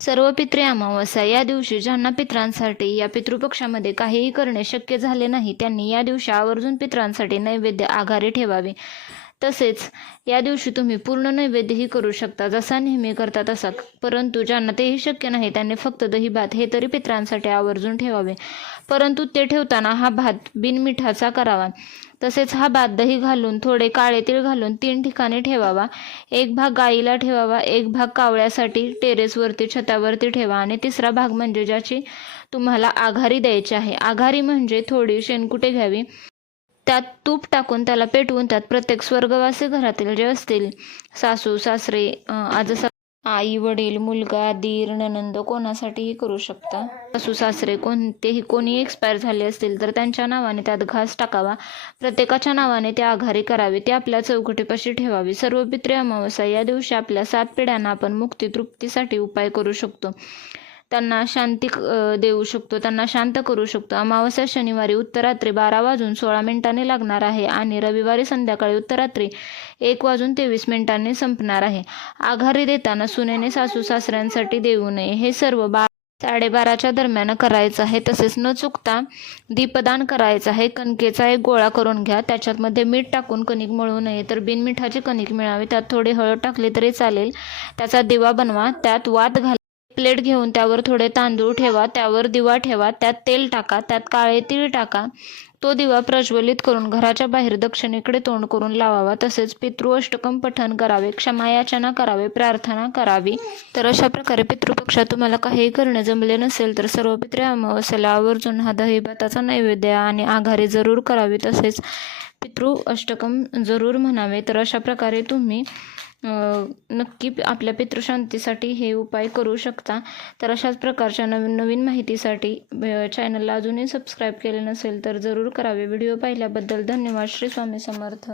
सर्व पित्रे अमावस्या या दिवशी ज्यांना पित्रांसाठी या पितृपक्षामध्ये काहीही करणे शक्य झाले नाही त्यांनी या दिवशी आवर्जून पित्रांसाठी नैवेद्य आघारी ठेवावे. तसेच या दिवशी तुम्ही पूर्ण नैवेद्यही करू शकता जसा नेहमी करता तसा. परंतु ज्यांना तेही शक्य नाही त्यांनी फक्त दही भात हे तरी पित्रांसाठी आवर्जून ठेवावे. परंतु ते ठेवताना हा भात बिनमिठाचा करावा. तसेच हा भात दही घालून थोडे काळे तीळ घालून तीन ठिकाणी ठेवावा. एक भाग गाईला ठेवावा एक भाग कावळ्यासाठी टेरेसवरती छतावरती ठेवा. आणि तिसरा भाग म्हणजे ज्याची तुम्हाला आघारी द्यायची आहे. आघारी म्हणजे थोडी शेणकुटे घ्यावी. त्यात तूप टाकून त्याला पेटवून त्यात प्रत्येक स्वर्गवासी घरातील जे असतील सासू सासरे अं, आज आई वडील मुलगा दीर ननंद कोणासाठीही करू शकता. सासू सासरे कोणतेही कोणी एक्सपायर झाले असतील तर त्यांच्या नावाने त्यात घास टाकावा. प्रत्येकाच्या नावाने ते आघारी करावी. ते आपल्या चौकटीपाशी ठेवावी. सर्व पित्रे अमावस्या या दिवशी आपल्या सात पिढ्यांना आपण मुक्ती तृप्तीसाठी उपाय करू शकतो. त्यांना शांती देऊ शकतो त्यांना शांत करू शकतो. अमावस्या शनिवारी उत्तरात्री बारा वाजून सोळा मिनिटांनी लागणार आहे आणि रविवारी संध्याकाळी उत्तरात्री एक वाजून तेवीस मिनिटांनी संपणार आहे. आघारी देताना सुनेने सासू सासऱ्यांसाठी देऊ नये. हे सर्व बा साडेबाराच्या दरम्यान करायचं आहे. तसेच न चुकता दीपदान करायचं आहे. कणकेचा एक गोळा करून घ्या. त्याच्यात मध्ये मीठ टाकून कणिक मळू नये. तर बिनमिठाची कणिक मिळावी. त्यात थोडी हळद टाकली तरी चालेल. त्याचा दिवा बनवा. त्यात वात घाला प्लेट घेऊन त्यावर थोडे तांदूळ ठेवा त्यावर दिवा ठेवा त्यात तेल टाका त्यात काळे तीळ टाका. तो दिवा प्रज्वलित करून घराच्या बाहेर दक्षिणेकडे तोंड करून लावावा. तसेच पितृ अष्टकम पठण करावे क्षमायाचना करावे प्रार्थना करावी. तर अशा प्रकारे पितृपक्षात तुम्हाला काही करणे जमले नसेल तर सर्व पित्रे अमावस्याला आवर्जून हा दही भाताचा नैवेद्य आणि आघारी जरूर करावी. तसेच पितृ अष्टकम जरूर म्हणावे. तर अशा प्रकारे तुम्ही नक्की आपल्या पितृशांतीसाठी हे उपाय करू शकता. तर अशाच प्रकारच्या नवीन नवीन माहितीसाठी चॅनलला अजूनही सबस्क्राईब केले नसेल तर जरूर करावे. व्हिडिओ पाहिल्याबद्दल धन्यवाद. श्री स्वामी समर्थ.